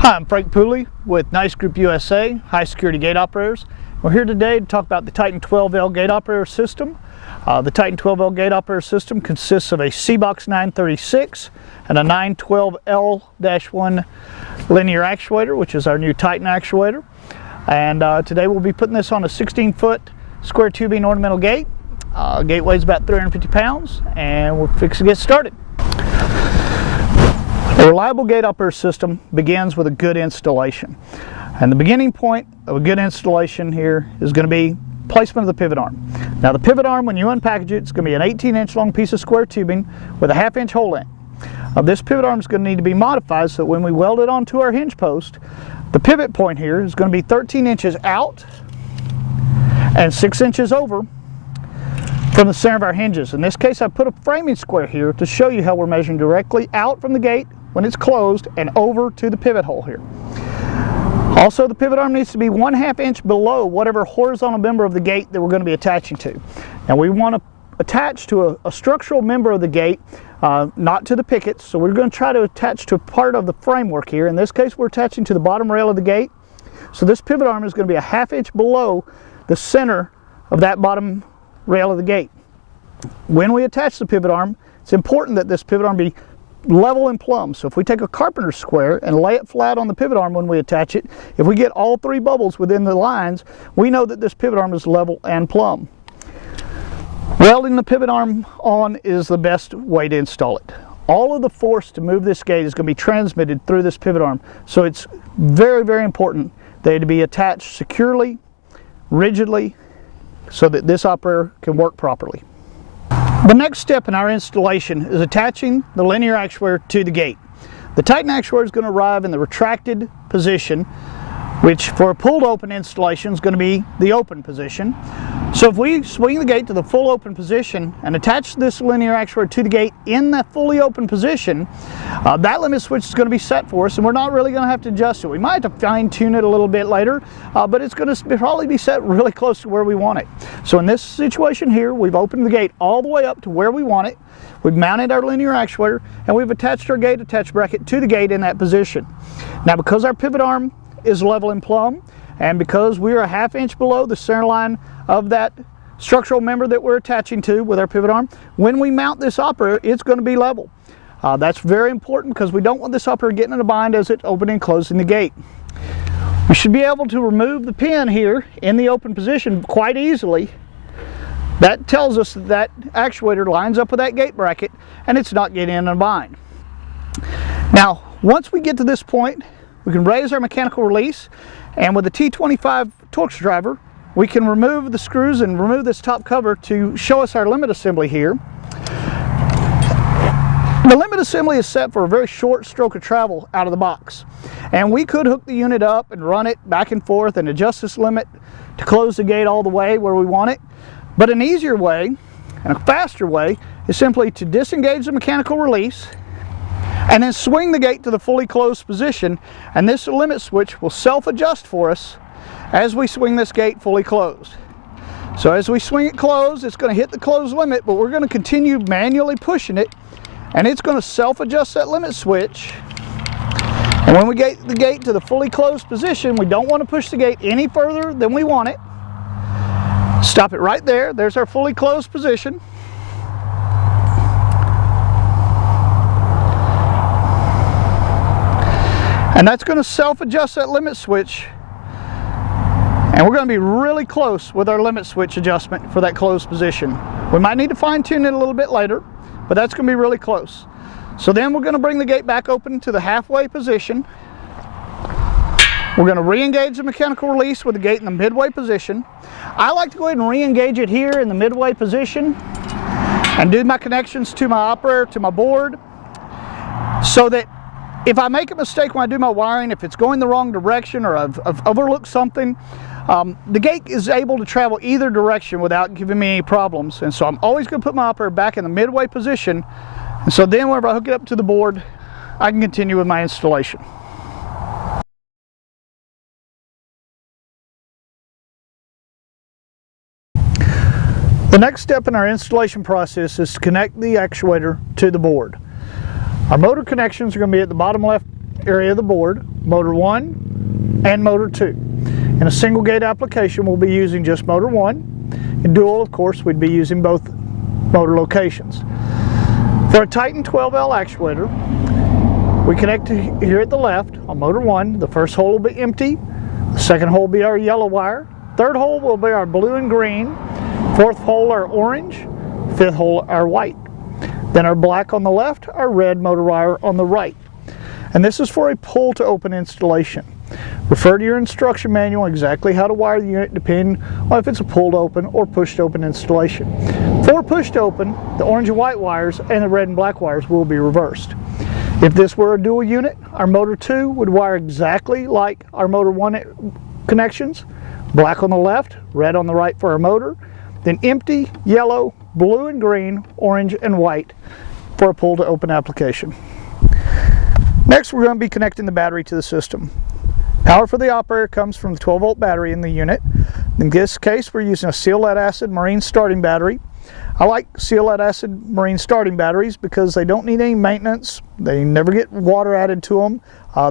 Hi, I'm Frank Pooley with Nice Group USA, high security gate operators. We're here today to talk about the TITAN12L gate operator system. The TITAN12L gate operator system consists of a C-Box 936 and a 912L-1 linear actuator, which is our new Titan actuator. And today we'll be putting this on a 16-foot square tubing ornamental gate. Gate weighs about 350 pounds, and we're fixing to get started. A reliable gate operator system begins with a good installation. And the beginning point of a good installation here is going to be placement of the pivot arm. Now the pivot arm, when you unpackage it, it's going to be an 18-inch long piece of square tubing with a 1/2 inch hole in it. This pivot arm is going to need to be modified so that when we weld it onto our hinge post, the pivot point here is going to be 13 inches out and 6 inches over from the center of our hinges. In this case, I put a framing square here to show you how we're measuring directly out from the gate when it's closed and over to the pivot hole here. Also, the pivot arm needs to be 1/2 inch below whatever horizontal member of the gate that we're going to be attaching to. Now we want to attach to a structural member of the gate, not to the pickets, so we're going to try to attach to part of the framework here. In this case, we're attaching to the bottom rail of the gate. So this pivot arm is going to be a 1/2 inch below the center of that bottom rail of the gate. When we attach the pivot arm, it's important that this pivot arm be level and plumb. So if we take a carpenter's square and lay it flat on the pivot arm when we attach it, if we get all three bubbles within the lines, we know that this pivot arm is level and plumb. Welding the pivot arm on is the best way to install it. All of the force to move this gate is going to be transmitted through this pivot arm, so it's very, very important that it be attached securely, rigidly, so that this operator can work properly. The next step in our installation is attaching the linear actuator to the gate. The Titan actuator is going to arrive in the retracted position, which for a pulled open installation is going to be the open position. So if we swing the gate to the full open position and attach this linear actuator to the gate in that fully open position, that limit switch is going to be set for us, and we're not really going to have to adjust it. We might have to fine tune it a little bit later, but it's going to probably be set really close to where we want it. So in this situation here, we've opened the gate all the way up to where we want it. We've mounted our linear actuator, and we've attached our gate attach bracket to the gate in that position. Now because our pivot arm is level and plumb, and because we are a 1/2 inch below the center line of that structural member that we're attaching to with our pivot arm, when we mount this operator, it's going to be level. That's very important because we don't want this operator getting in a bind as it's opening and closing the gate. We should be able to remove the pin here in the open position quite easily. That tells us that that actuator lines up with that gate bracket and it's not getting in a bind. Now, once we get to this point, we can raise our mechanical release, and with a T25 torque driver, we can remove the screws and remove this top cover to show us our limit assembly here. The limit assembly is set for a very short stroke of travel out of the box, and we could hook the unit up and run it back and forth and adjust this limit to close the gate all the way where we want it. But an easier way and a faster way is simply to disengage the mechanical release and then swing the gate to the fully closed position, and this limit switch will self-adjust for us as we swing this gate fully closed. So as we swing it closed, it's going to hit the closed limit, but we're going to continue manually pushing it, and it's going to self-adjust that limit switch. And when we get the gate to the fully closed position, we don't want to push the gate any further than we want it. Stop it right there. There's our fully closed position. And that's going to self-adjust that limit switch, and we're going to be really close with our limit switch adjustment for that closed position. We might need to fine tune it a little bit later, but that's going to be really close. So then we're going to bring the gate back open to the halfway position. We're going to re-engage the mechanical release with the gate in the midway position. I like to go ahead and re-engage it here in the midway position and do my connections to my operator, to my board, so that if I make a mistake when I do my wiring, if it's going the wrong direction or I've overlooked something, the gate is able to travel either direction without giving me any problems. And so I'm always going to put my operator back in the midway position, and so then whenever I hook it up to the board, I can continue with my installation. The next step in our installation process is to connect the actuator to the board. Our motor connections are going to be at the bottom left area of the board. motor 1 and motor 2. In a single gate application, we'll be using just motor 1. In dual, of course, we'd be using both motor locations. For a TITAN12L actuator, we connect here at the left on motor 1. The first hole will be empty. The second hole will be our yellow wire. Third hole will be our blue and green. Fourth hole our orange. Fifth hole our white. Then our black on the left, our red motor wire on the right. And this is for a pull to open installation. Refer to your instruction manual exactly how to wire the unit depending on if it's a pull to open or push to open installation. For push to open, the orange and white wires and the red and black wires will be reversed. If this were a dual unit, our motor 2 would wire exactly like our motor 1 connections. Black on the left, red on the right for our motor, then empty, yellow, blue and green, orange and white for a pull to open application. Next, we're going to be connecting the battery to the system. Power for the operator comes from the 12-volt battery in the unit. In this case, we're using a seal lead acid marine starting battery. I like seal lead acid marine starting batteries because they don't need any maintenance. They never get water added to them.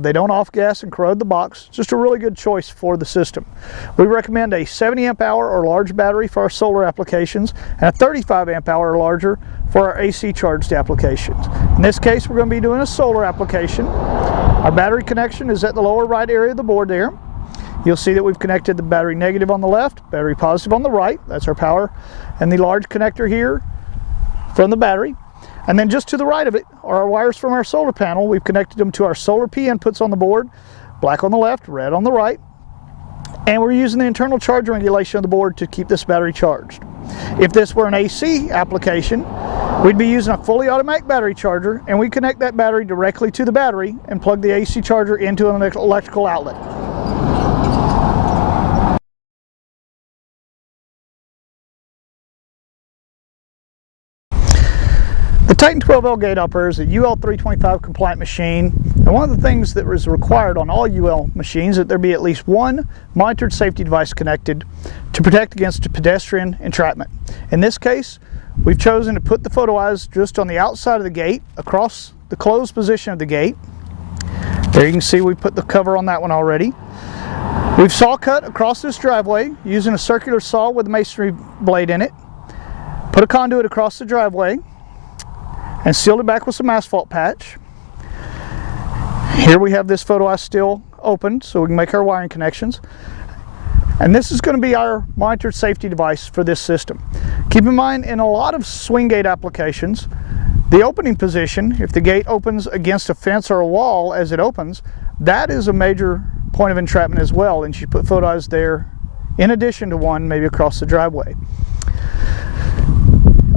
They don't off-gas and corrode the box. Just a really good choice for the system. We recommend a 70 amp hour or large battery for our solar applications and a 35 amp hour or larger for our AC charged applications. In this case, we're going to be doing a solar application. Our battery connection is at the lower right area of the board there. You'll see that we've connected the battery negative on the left, battery positive on the right. That's our power. And the large connector here from the battery. And then just to the right of it are our wires from our solar panel. We've connected them to our solar P inputs on the board, black on the left, red on the right. And we're using the internal charge regulation of the board to keep this battery charged. If this were an AC application, we'd be using a fully automatic battery charger, and we connect that battery directly to the battery and plug the AC charger into an electrical outlet. The TITAN12L gate operator is a UL325 compliant machine, and one of the things that is required on all UL machines is that there be at least one monitored safety device connected to protect against pedestrian entrapment. In this case, we've chosen to put the photo eyes just on the outside of the gate, across the closed position of the gate. There you can see we put the cover on that one already. We've saw cut across this driveway using a circular saw with a masonry blade in it. Put a conduit across the driveway and sealed it back with some asphalt patch. Here we have this photo eye still open so we can make our wiring connections. And this is going to be our monitored safety device for this system. Keep in mind, in a lot of swing gate applications, the opening position, if the gate opens against a fence or a wall as it opens, that is a major point of entrapment as well, and you put photo eyes there in addition to one maybe across the driveway.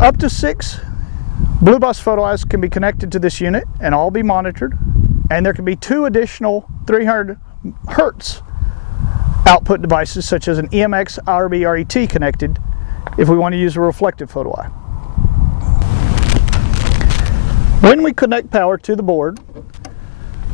Up to 6 Blue bus photo eyes can be connected to this unit and all be monitored, and there can be 2 additional 300 Hertz output devices such as an EMX IRB RET connected if we want to use a reflective photo eye. When we connect power to the board,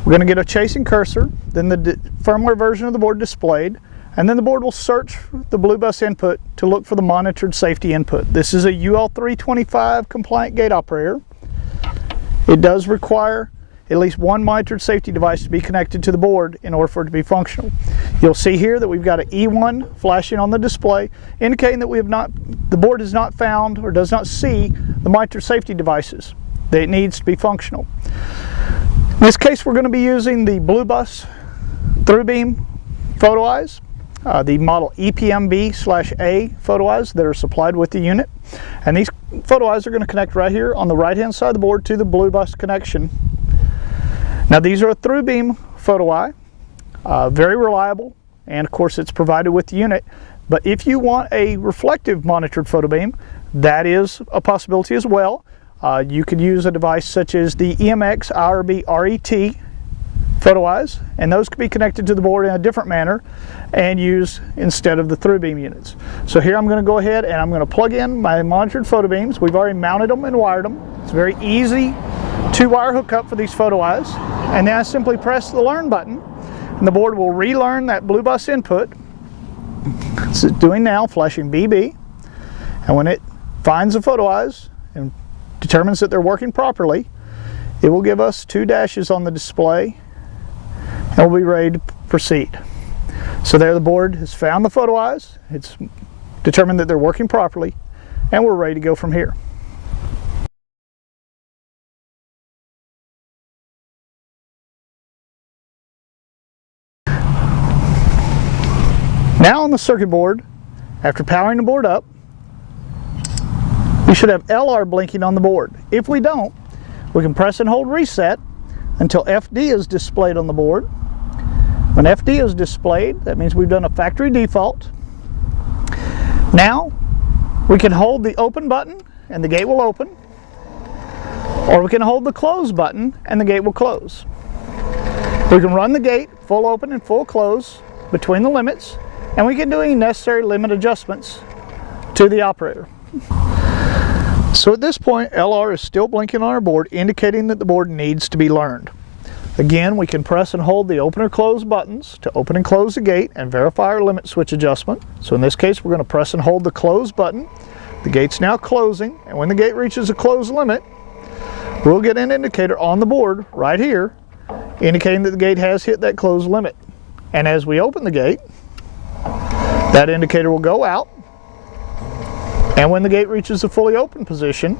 we're going to get a chasing cursor, then the firmware version of the board displayed, and then the board will search the blue bus input to look for the monitored safety input. This is a UL325 compliant gate operator. It does require at least one monitored safety device to be connected to the board in order for it to be functional. You'll see here that we've got an E1 flashing on the display, indicating that the board has not found or does not see the monitored safety devices, that it needs to be functional. In this case, we're going to be using the blue bus through beam photo eyes. The model EPMB/A photo eyes that are supplied with the unit. And these photo eyes are going to connect right here on the right hand side of the board to the blue bus connection. Now these are a through beam photo eye, very reliable, and of course it's provided with the unit. But if you want a reflective monitored photo beam, that is a possibility as well. You could use a device such as the EMX IRB RET photo eyes, and those could be connected to the board in a different manner and used instead of the through beam units. So here I'm going to go ahead and I'm going to plug in my monitored photo beams. We've already mounted them and wired them. It's very easy 2-wire hookup for these photo eyes, and then I simply press the learn button and the board will relearn that blue bus input. It's doing now, flashing BB, and when it finds the photo eyes and determines that they're working properly, it will give us 2 dashes on the display and we'll be ready to proceed. So there the board has found the photo eyes, it's determined that they're working properly, and we're ready to go from here. Now on the circuit board, after powering the board up, we should have LR blinking on the board. If we don't, we can press and hold reset until FD is displayed on the board. When FD is displayed, that means we've done a factory default. Now we can hold the open button and the gate will open, or we can hold the close button and the gate will close. We can run the gate full open and full close between the limits, and we can do any necessary limit adjustments to the operator. So at this point, LR is still blinking on our board, indicating that the board needs to be learned. Again, we can press and hold the open or close buttons to open and close the gate and verify our limit switch adjustment. So in this case, we're going to press and hold the close button. The gate's now closing, and when the gate reaches a close limit, we'll get an indicator on the board right here, indicating that the gate has hit that close limit. And as we open the gate, that indicator will go out, and when the gate reaches the fully open position,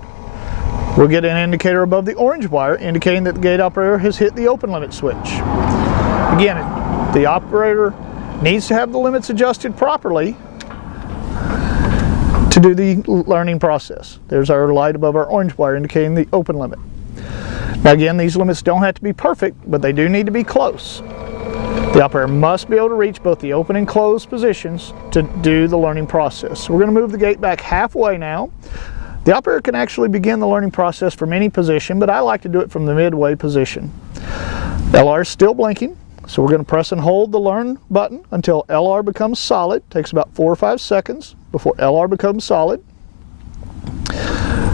we'll get an indicator above the orange wire indicating that the gate operator has hit the open limit switch. Again, the operator needs to have the limits adjusted properly to do the learning process. There's our light above our orange wire indicating the open limit. Now again, these limits don't have to be perfect, but they do need to be close. The operator must be able to reach both the open and close positions to do the learning process. So we're going to move the gate back halfway now. The operator can actually begin the learning process from any position, but I like to do it from the midway position. LR is still blinking, so we're going to press and hold the learn button until LR becomes solid. It takes about 4 or 5 seconds before LR becomes solid.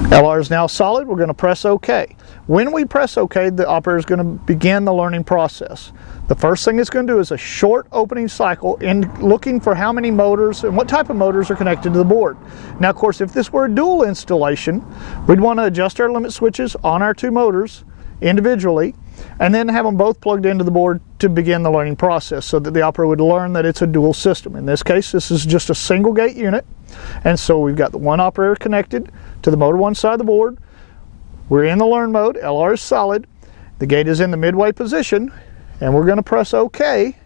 LR is now solid. We're going to press OK. When we press OK, the operator is going to begin the learning process. The first thing it's going to do is a short opening cycle in looking for how many motors and what type of motors are connected to the board. Now of course, if this were a dual installation, we'd want to adjust our limit switches on our 2 motors individually and then have them both plugged into the board to begin the learning process so that the operator would learn that it's a dual system. In this case, this is just a single gate unit, and so we've got the one operator connected to the motor one side of the board. We're in the learn mode, LR is solid, the gate is in the midway position, and we're going to press OK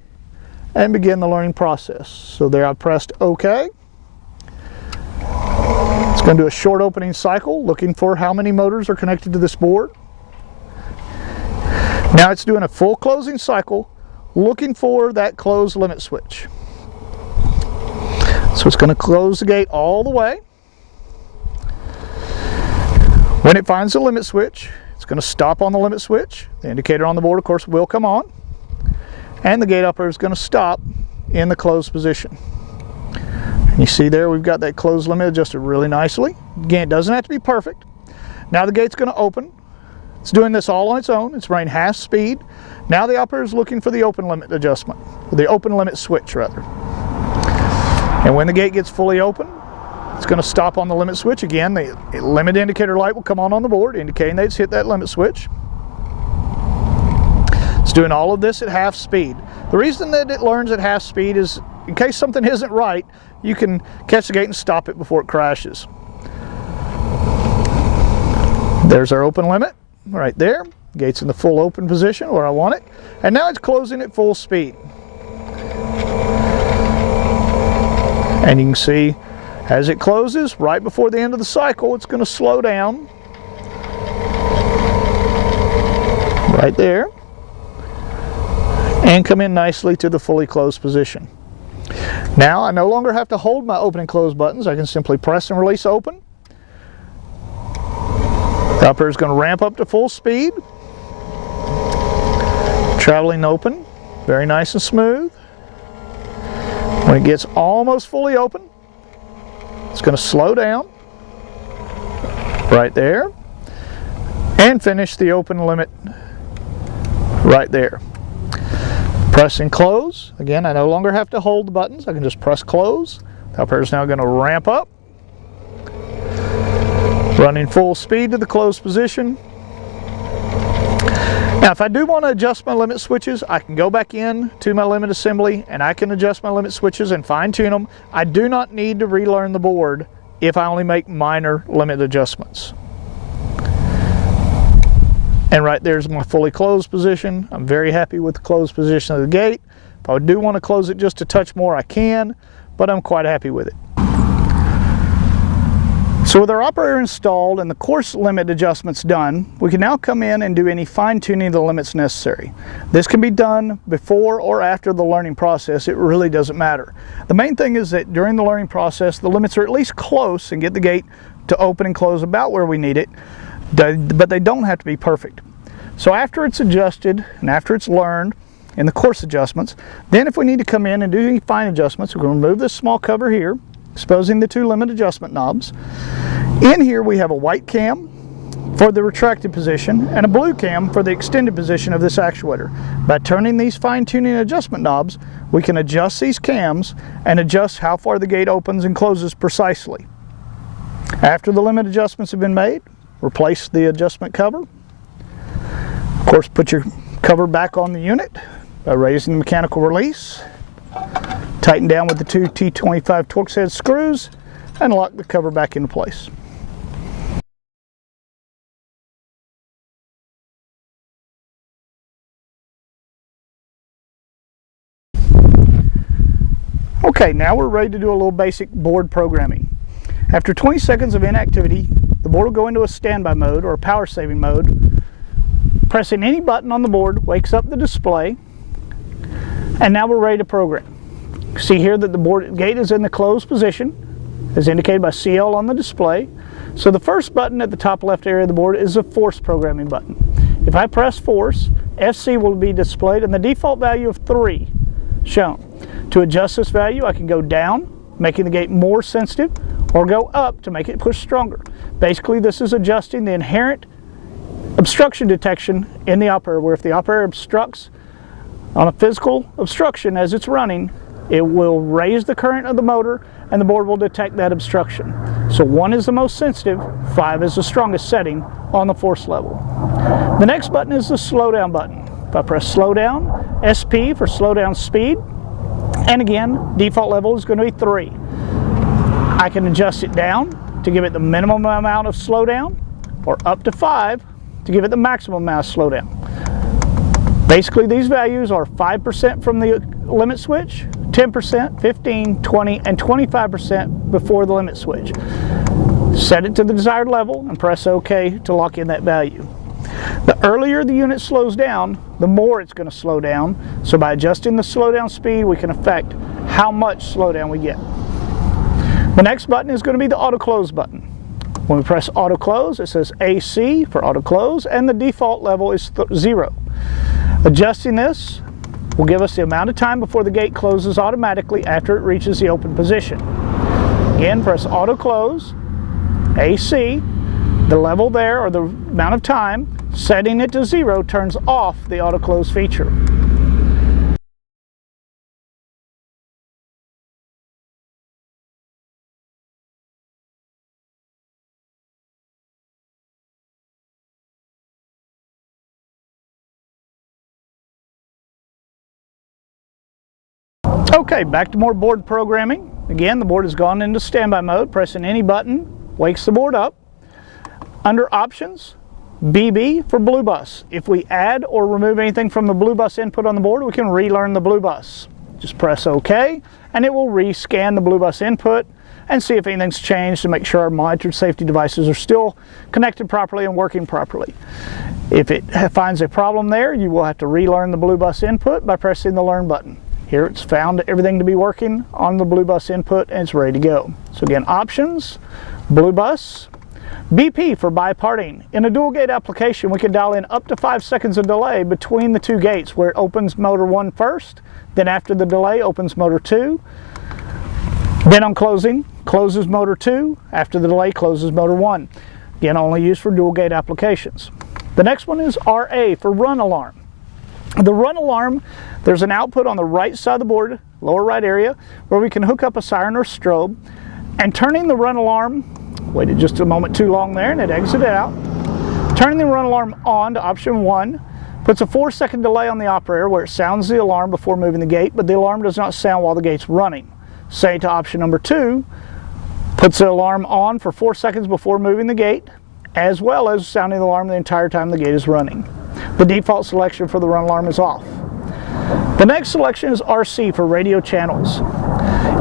and begin the learning process. So there I've pressed OK. It's going to do a short opening cycle looking for how many motors are connected to this board. Now it's doing a full closing cycle looking for that closed limit switch. So it's going to close the gate all the way. When it finds the limit switch, it's going to stop on the limit switch. The indicator on the board, of course, will come on. And the gate operator is going to stop in the closed position. And you see there we've got that closed limit adjusted really nicely. Again, it doesn't have to be perfect. Now the gate's going to open. It's doing this all on its own. It's running half speed. Now the operator is looking for the open limit adjustment, or the open limit switch rather. And when the gate gets fully open, it's going to stop on the limit switch. Again, the limit indicator light will come on the board indicating that it's hit that limit switch. It's doing all of this at half speed. The reason that it learns at half speed is in case something isn't right, you can catch the gate and stop it before it crashes. There's our open limit right there. Gate's in the full open position where I want it. And now it's closing at full speed. And you can see as it closes, right before the end of the cycle, it's going to slow down. Right there. And come in nicely to the fully closed position. Now I no longer have to hold my open and close buttons. I can simply press and release open. The operator is going to ramp up to full speed. Traveling open, very nice and smooth. When it gets almost fully open, it's going to slow down right there and finish the open limit right there. Press and close. Again, I no longer have to hold the buttons. I can just press close. The operator is now going to ramp up, running full speed to the closed position. Now if I do want to adjust my limit switches, I can go back in to my limit assembly and I can adjust my limit switches and fine tune them. I do not need to relearn the board if I only make minor limit adjustments. And right there's my fully closed position. I'm very happy with the closed position of the gate. If I do want to close it just a touch more, I can, but I'm quite happy with it. So with our operator installed and the course limit adjustments done, we can now come in and do any fine-tuning of the limits necessary. This can be done before or after the learning process. It really doesn't matter. The main thing is that during the learning process, the limits are at least close and get the gate to open and close about where we need it, but they don't have to be perfect. So after it's adjusted and after it's learned in the course adjustments, then if we need to come in and do any fine adjustments, we're going to remove this small cover here, exposing the two limit adjustment knobs. In here we have a white cam for the retracted position and a blue cam for the extended position of this actuator. By turning these fine-tuning adjustment knobs, we can adjust these cams and adjust how far the gate opens and closes precisely. After the limit adjustments have been made, replace the adjustment cover. Of course, put your cover back on the unit by raising the mechanical release. Tighten down with the two T25 Torx head screws and lock the cover back into place. Okay, now we're ready to do a little basic board programming. After 20 seconds of inactivity, the board will go into a standby mode or a power saving mode. Pressing any button on the board wakes up the display, and now we're ready to program. See here that the board gate is in the closed position, as indicated by CL on the display. So the first button at the top left area of the board is a force programming button. If I press force, FC will be displayed and the default value of 3 shown. To adjust this value, I can go down, making the gate more sensitive, or go up to make it push stronger. Basically, this is adjusting the inherent obstruction detection in the operator, where if the operator obstructs on a physical obstruction as it's running, it will raise the current of the motor and the board will detect that obstruction. So 1 is the most sensitive, 5 is the strongest setting on the force level. The next button is the slow down button. If I press slow down, SP for slow down speed, and again, default level is going to be 3. I can adjust it down to give it the minimum amount of slowdown, or up to 5 to give it the maximum amount of slowdown. Basically, these values are 5% from the limit switch, 10%, 15, 20, and 25% before the limit switch. Set it to the desired level and press OK to lock in that value. The earlier the unit slows down, the more it's going to slow down. So by adjusting the slowdown speed, we can affect how much slowdown we get. The next button is going to be the auto close button. When we press auto close, it says AC for auto close, and the default level is 0. Adjusting this will give us the amount of time before the gate closes automatically after it reaches the open position. Again, press auto close, AC, the level there, or the amount of time. Setting it to 0 turns off the auto close feature. Okay, back to more board programming. Again, the board has gone into standby mode. Pressing any button wakes the board up. Under options, BB for blue bus. If we add or remove anything from the blue bus input on the board, we can relearn the blue bus. Just press OK, and it will rescan the blue bus input and see if anything's changed to make sure our monitored safety devices are still connected properly and working properly. If it finds a problem there, you will have to relearn the blue bus input by pressing the Learn button. Here it's found everything to be working on the blue bus input and it's ready to go. So again, options, blue bus, BP for biparting. In a dual gate application, we can dial in up to 5 seconds of delay between the two gates, where it opens motor 1 first, then after the delay opens motor 2, then on closing, closes motor 2, after the delay closes motor 1. Again, only used for dual gate applications. The next one is RA for run alarm. The run alarm, there's an output on the right side of the board, lower right area, where we can hook up a siren or strobe, and turning the run alarm, waited just a moment too long there and it exited out. Turning the run alarm on to option 1 Puts a 4-second delay on the operator where it sounds the alarm before moving the gate, but the alarm does not sound while the gate's running. Say to option number 2, puts the alarm on for 4 seconds before moving the gate, as well as sounding the alarm the entire time the gate is running. The default selection for the run alarm is off. The next selection is RC for radio channels.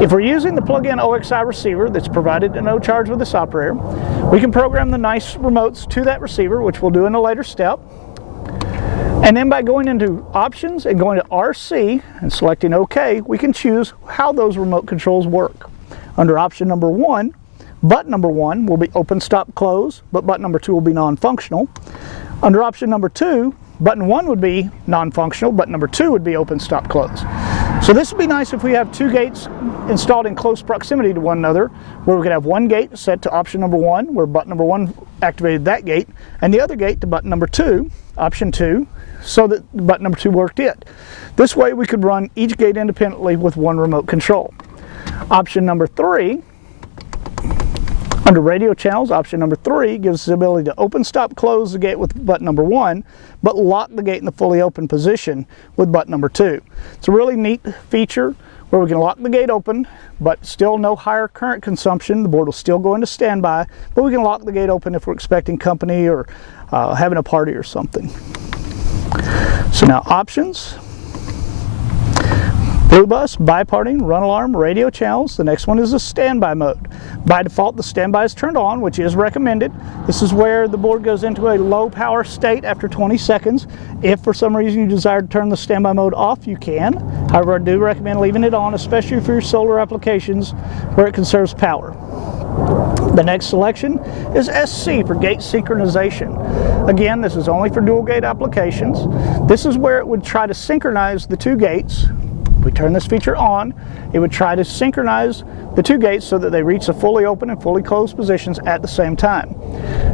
If we're using the plug-in OXI receiver that's provided at no charge with this operator, we can program the Nice remotes to that receiver, which we'll do in a later step. And then by going into options and going to RC and selecting OK, we can choose how those remote controls work. Under option number 1, button number 1 will be open, stop, close, but button number 2 will be non-functional. Under option number 2, button 1 would be non-functional, button number 2 would be open, stop, close. So this would be nice if we have 2 gates installed in close proximity to one another, where we could have one gate set to option number 1, where button number 1 activated that gate, and the other gate to button number 2, option 2, so that button number 2 worked it. This way we could run each gate independently with one remote control. Option number 3, under radio channels, option number 3 gives us the ability to open, stop, close the gate with button number 1, but lock the gate in the fully open position with button number 2. It's a really neat feature where we can lock the gate open, but still no higher current consumption. The board will still go into standby, but we can lock the gate open if we're expecting company or having a party or something. So now options, blue bus, biparting, run alarm, radio channels. The next one is the standby mode. By default, the standby is turned on, which is recommended. This is where the board goes into a low power state after 20 seconds. If for some reason you desire to turn the standby mode off, you can. However, I do recommend leaving it on, especially for your solar applications where it conserves power. The next selection is SC for gate synchronization. Again, this is only for dual gate applications. This is where it would try to synchronize the 2 gates. If we turn this feature on, it would try to synchronize the 2 gates so that they reach the fully open and fully closed positions at the same time.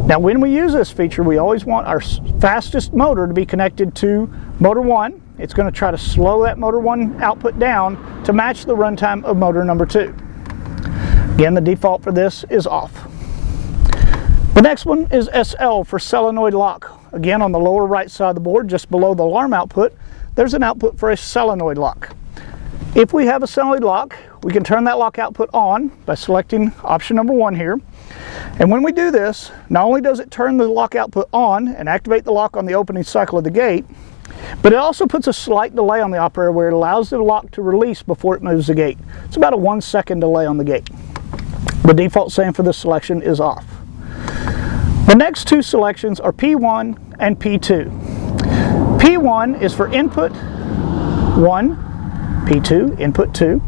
Now when we use this feature, we always want our fastest motor to be connected to motor 1. It's going to try to slow that motor 1 output down to match the runtime of motor number 2. Again, the default for this is off. The next one is SL for solenoid lock. Again, on the lower right side of the board, just below the alarm output, there's an output for a solenoid lock. If we have a solenoid lock, we can turn that lock output on by selecting option number 1 here. And when we do this, not only does it turn the lock output on and activate the lock on the opening cycle of the gate, but it also puts a slight delay on the operator where it allows the lock to release before it moves the gate. It's about a 1-second delay on the gate. The default setting for this selection is off. The next 2 selections are P1 and P2. P1 is for input 1, P2, input 2.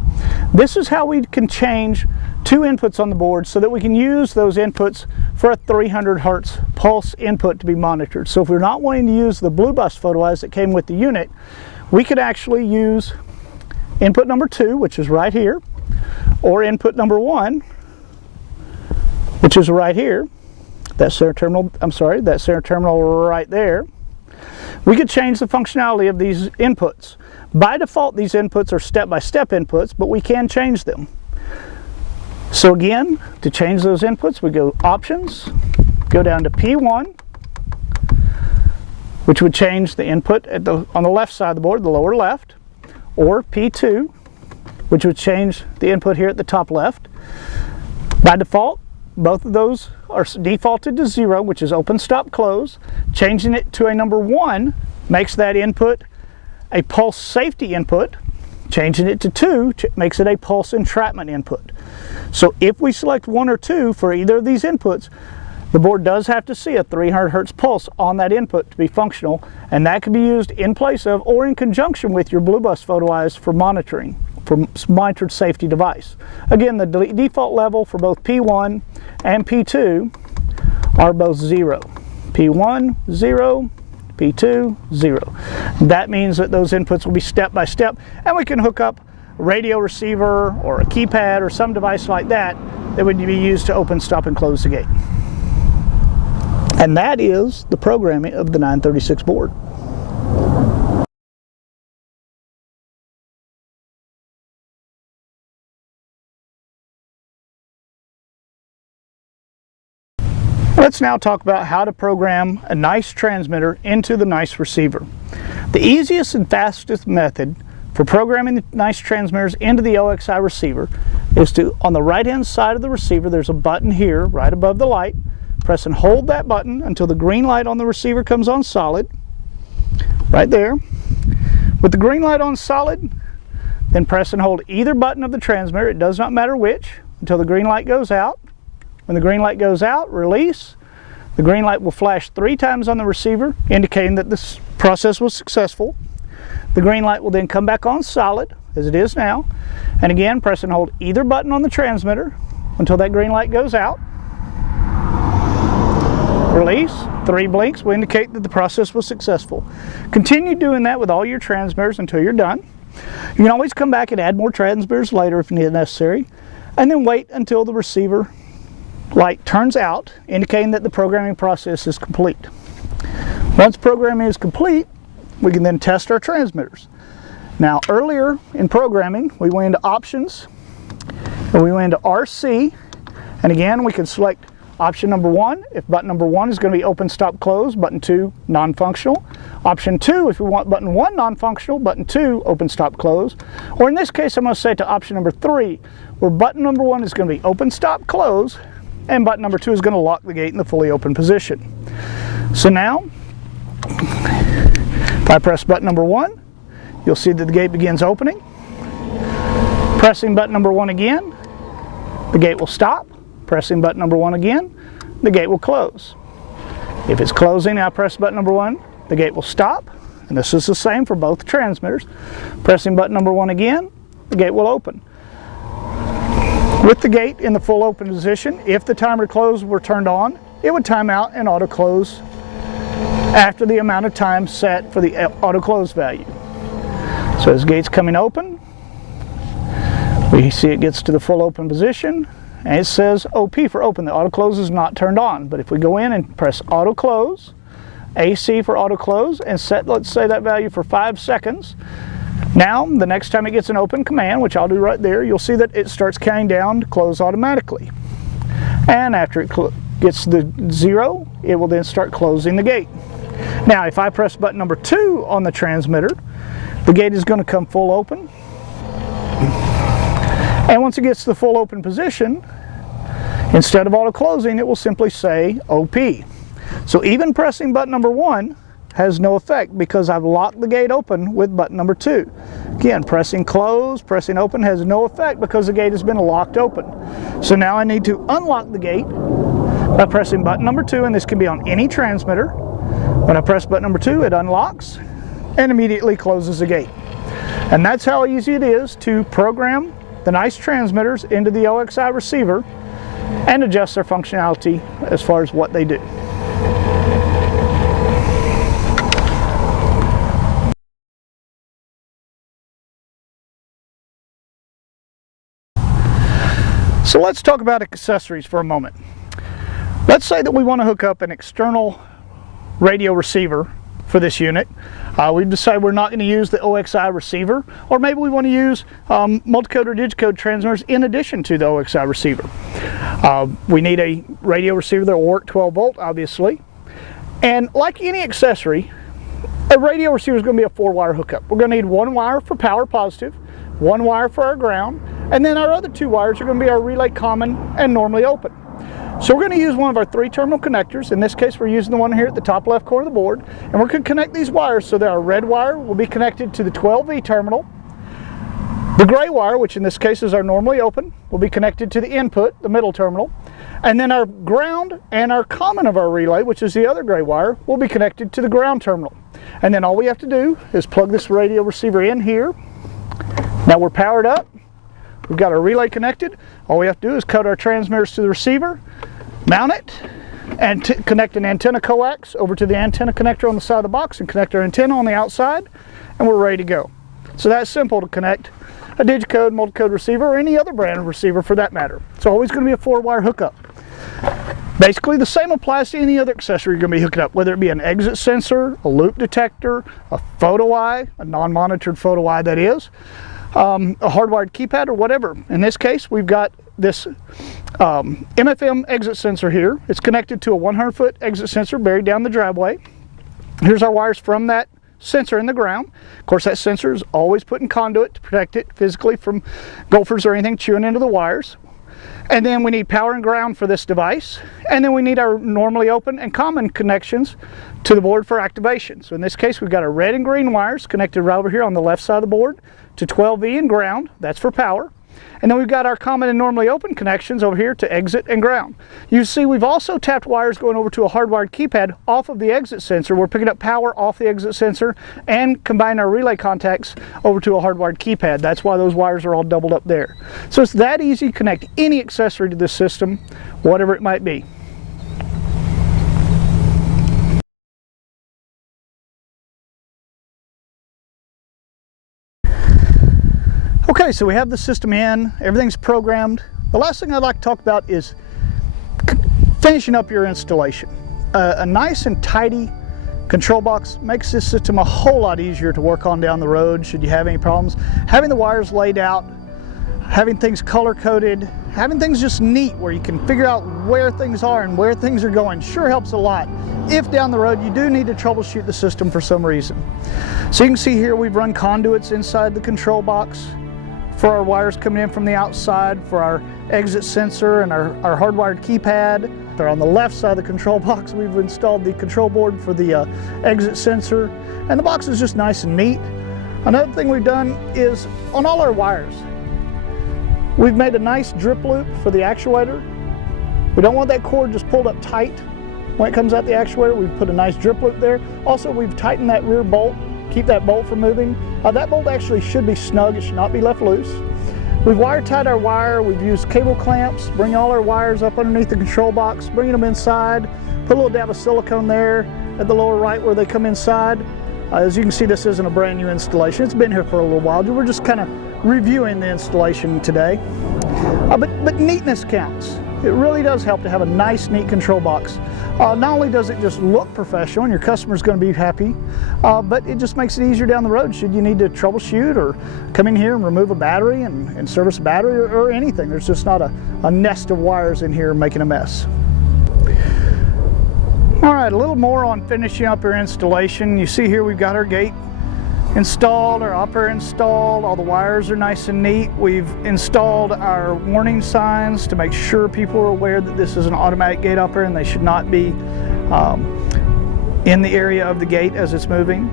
This is how we can change 2 inputs on the board so that we can use those inputs for a 300 Hertz pulse input to be monitored. So if we're not wanting to use the blue bus photo eyes that came with the unit, we could actually use input number 2, which is right here, or input number 1, which is right here. That center terminal, that center terminal right there. We could change the functionality of these inputs. By default, these inputs are step-by-step inputs, but we can change them. So again, to change those inputs, we go options, go down to P1, which would change the input on the left side of the board, the lower left, or P2, which would change the input here at the top left. By default, both of those are defaulted to 0, which is open, stop, close. Changing it to a number 1 makes that input a pulse safety input. Changing it to 2 makes it a pulse entrapment input. So if we select 1 or 2 for either of these inputs, the board does have to see a 300 Hertz pulse on that input to be functional, and that can be used in place of or in conjunction with your blue bus photo eyes for monitoring, for monitored safety device. Again, the default level for both P1 and P2 are both 0. P1, 0, P2, 0. That means that those inputs will be step by step, and we can hook up a radio receiver or a keypad or some device like that that would be used to open, stop, and close the gate. And that is the programming of the 936 board. Let's now talk about how to program a Nice transmitter into the Nice receiver. The easiest and fastest method for programming the Nice transmitters into the OXI receiver is to, on the right hand side of the receiver, there's a button here right above the light. Press and hold that button until the green light on the receiver comes on solid, right there. With the green light on solid, then press and hold either button of the transmitter, it does not matter which, until the green light goes out. When the green light goes out, release. The green light will flash 3 times on the receiver, indicating that this process was successful. The green light will then come back on solid, as it is now. And again, press and hold either button on the transmitter until that green light goes out. Release. 3 blinks will indicate that the process was successful. Continue doing that with all your transmitters until you're done. You can always come back and add more transmitters later if necessary, and then wait until the receiver light turns out, indicating that the programming process is complete. Once programming is complete, we can then test our transmitters. Now, earlier in programming, we went into options, and we went into RC, and again, we can select option number 1 if button number 1 is going to be open, stop, close, button 2 non-functional. Option 2 if we want button 1 non-functional, button 2 open, stop, close. Or in this case, I'm going to say to option number 3, where button number 1 is going to be open, stop, close, and button number 2 is going to lock the gate in the fully open position. So now, if I press button number 1, you'll see that the gate begins opening. Pressing button number 1 again, the gate will stop. Pressing button number 1 again, the gate will close. If it's closing, I press button number 1, the gate will stop. And this is the same for both transmitters. Pressing button number 1 again, the gate will open. With the gate in the full open position, if the timer close were turned on, it would time out and auto close after the amount of time set for the auto close value. So as the gate's coming open, we see it gets to the full open position, and it says OP for open. The auto close is not turned on, but if we go in and press auto close, AC for auto close, and set, let's say, that value for 5 seconds, now the next time it gets an open command, which I'll do right there, you'll see that it starts counting down to close automatically. And after it gets to the 0, it will then start closing the gate. Now if I press button number 2 on the transmitter, the gate is going to come full open. And once it gets to the full open position, instead of auto closing, it will simply say OP. So even pressing button number 1 has no effect because I've locked the gate open with button number 2. Again, pressing close, pressing open has no effect because the gate has been locked open. So now I need to unlock the gate by pressing button number 2, and this can be on any transmitter. When I press button number 2, it unlocks and immediately closes the gate. And that's how easy it is to program the Nice transmitters into the OXI receiver and adjust their functionality as far as what they do. So let's talk about accessories for a moment. Let's say that we want to hook up an external radio receiver for this unit. We've decided we're not going to use the OXI receiver, or maybe we want to use multicode or digicode transmitters in addition to the OXI receiver. We need a radio receiver that will work 12 volt, obviously. And like any accessory, a radio receiver is going to be a 4-wire hookup. We're going to need 1 wire for power positive, 1 wire for our ground, and then our other 2 wires are going to be our relay common and normally open. So we're going to use one of our 3-terminal connectors. In this case, we're using the one here at the top left corner of the board, and we're going to connect these wires so that our red wire will be connected to the 12V terminal. The gray wire, which in this case is our normally open, will be connected to the input, the middle terminal, and then our ground and our common of our relay, which is the other gray wire, will be connected to the ground terminal. And then all we have to do is plug this radio receiver in here. Now we're powered up. We've got our relay connected. All we have to do is cut our transmitters to the receiver, mount it, and connect an antenna coax over to the antenna connector on the side of the box and connect our antenna on the outside, and we're ready to go. So that's simple to connect a digicode, multicode receiver, or any other brand of receiver for that matter. It's always going to be a 4-wire hookup. Basically the same applies to any other accessory you're going to be hooking up, whether it be an exit sensor, a loop detector, a photo eye, a non-monitored photo eye that is. a hardwired keypad or whatever. In this case, we've got this MFM exit sensor here. It's connected to a 100-foot exit sensor buried down the driveway. Here's our wires from that sensor in the ground. Of course, that sensor is always put in conduit to protect it physically from gophers or anything chewing into the wires. And then we need power and ground for this device. And then we need our normally open and common connections to the board for activation. So in this case, we've got our red and green wires connected right over here on the left side of the board to 12V and ground. That's for power. And then we've got our common and normally open connections over here to exit and ground. You see we've also tapped wires going over to a hardwired keypad off of the exit sensor. We're picking up power off the exit sensor and combine our relay contacts over to a hardwired keypad. That's why those wires are all doubled up there. So it's that easy to connect any accessory to this system, whatever it might be. Okay, so we have the system in, everything's programmed. The last thing I'd like to talk about is finishing up your installation. A nice and tidy control box makes this system a whole lot easier to work on down the road should you have any problems. Having the wires laid out, having things color-coded, having things just neat where you can figure out where things are and where things are going sure helps a lot if down the road you do need to troubleshoot the system for some reason. So you can see here we've run conduits inside the control box for our wires coming in from the outside, for our exit sensor and our hardwired keypad. They're on the left side of the control box. We've installed the control board for the exit sensor, and the box is just nice and neat. Another thing we've done is on all our wires, we've made a nice drip loop for the actuator. We don't want that cord just pulled up tight when it comes out the actuator. We've put a nice drip loop there. Also, we've tightened that rear bolt, keep that bolt from moving. That bolt actually should be snug, it should not be left loose. We've wire tied our wire, we've used cable clamps, bring all our wires up underneath the control box, bringing them inside, put a little dab of silicone there at the lower right where they come inside. As you can see, this isn't a brand new installation, it's been here for a little while. We're just kind of reviewing the installation today. But neatness counts. It really does help to have a nice, neat control box. Not only does it just look professional and your customer's going to be happy, but it just makes it easier down the road should you need to troubleshoot or come in here and remove a battery and service a battery or anything. There's just not a nest of wires in here making a mess. All right, a little more on finishing up our installation. You see here we've got our gate installed, our upper installed, all the wires are nice and neat. We've installed our warning signs to make sure people are aware that this is an automatic gate upper and they should not be in the area of the gate as it's moving.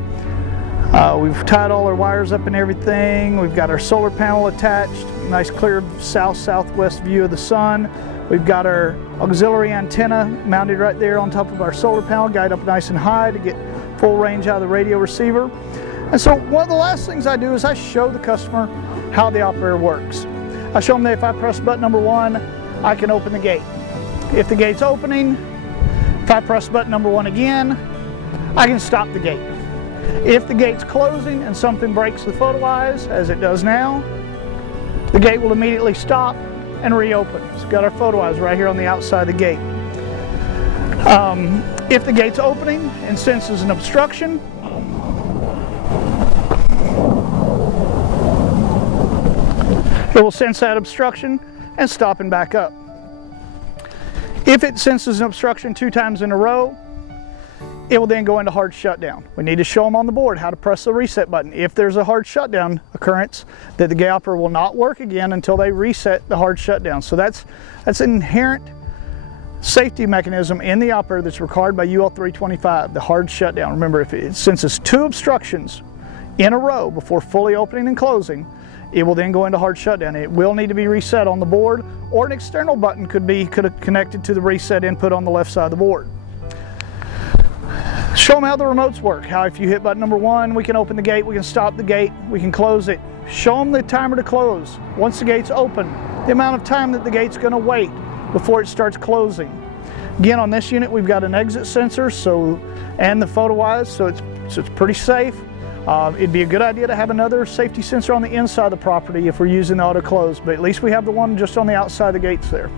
We've tied all our wires up and everything. We've got our solar panel attached, nice clear south-southwest view of the sun. We've got our auxiliary antenna mounted right there on top of our solar panel, guide up nice and high to get full range out of the radio receiver. And so one of the last things I do is I show the customer how the operator works. I show them that if I press button number 1, I can open the gate. If the gate's opening, if I press button number 1 again, I can stop the gate. If the gate's closing and something breaks the photo eyes, as it does now, the gate will immediately stop and reopen. It's got our photo eyes right here on the outside of the gate. If the gate's opening and senses an obstruction, it will sense that obstruction and stop and back up. If it senses an obstruction 2 times in a row, it will then go into hard shutdown. We need to show them on the board how to press the reset button. If there's a hard shutdown occurrence, that the gate operator will not work again until they reset the hard shutdown. So that's an inherent safety mechanism in the operator that's required by UL 325, the hard shutdown. Remember, if it senses 2 obstructions in a row before fully opening and closing, it will then go into hard shutdown. It will need to be reset on the board, or an external button could have connected to the reset input on the left side of the board. Show them how the remotes work. How if you hit button number 1, we can open the gate, we can stop the gate, we can close it. Show them the timer to close. Once the gate's open, the amount of time that the gate's going to wait before it starts closing. Again, on this unit, we've got an exit sensor and the photo eyes, so it's pretty safe. It'd be a good idea to have another safety sensor on the inside of the property if we're using the auto close, but at least we have the one just on the outside of the gates there.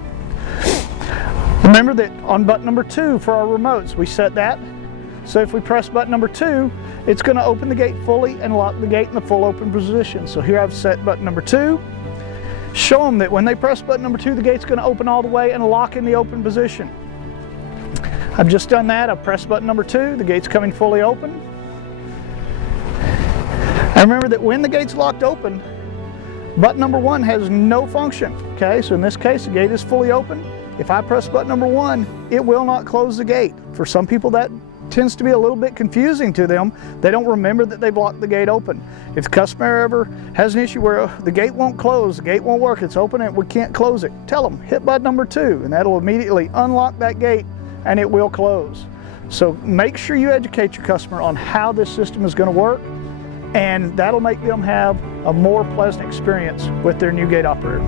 Remember that on button number 2 for our remotes, we set that. So if we press button number 2, it's going to open the gate fully and lock the gate in the full open position. So here I've set button number 2. Show them that when they press button number 2, the gate's going to open all the way and lock in the open position. I've just done that. I've pressed button number 2, the gate's coming fully open. And remember that when the gate's locked open, button number 1 has no function. Okay, so in this case, the gate is fully open. If I press button number 1, it will not close the gate. For some people, that tends to be a little bit confusing to them. They don't remember that they've locked the gate open. If the customer ever has an issue where the gate won't close, the gate won't work, it's open and we can't close it, tell them, hit button number 2, and that'll immediately unlock that gate and it will close. So make sure you educate your customer on how this system is going to work, and that'll make them have a more pleasant experience with their new gate operator.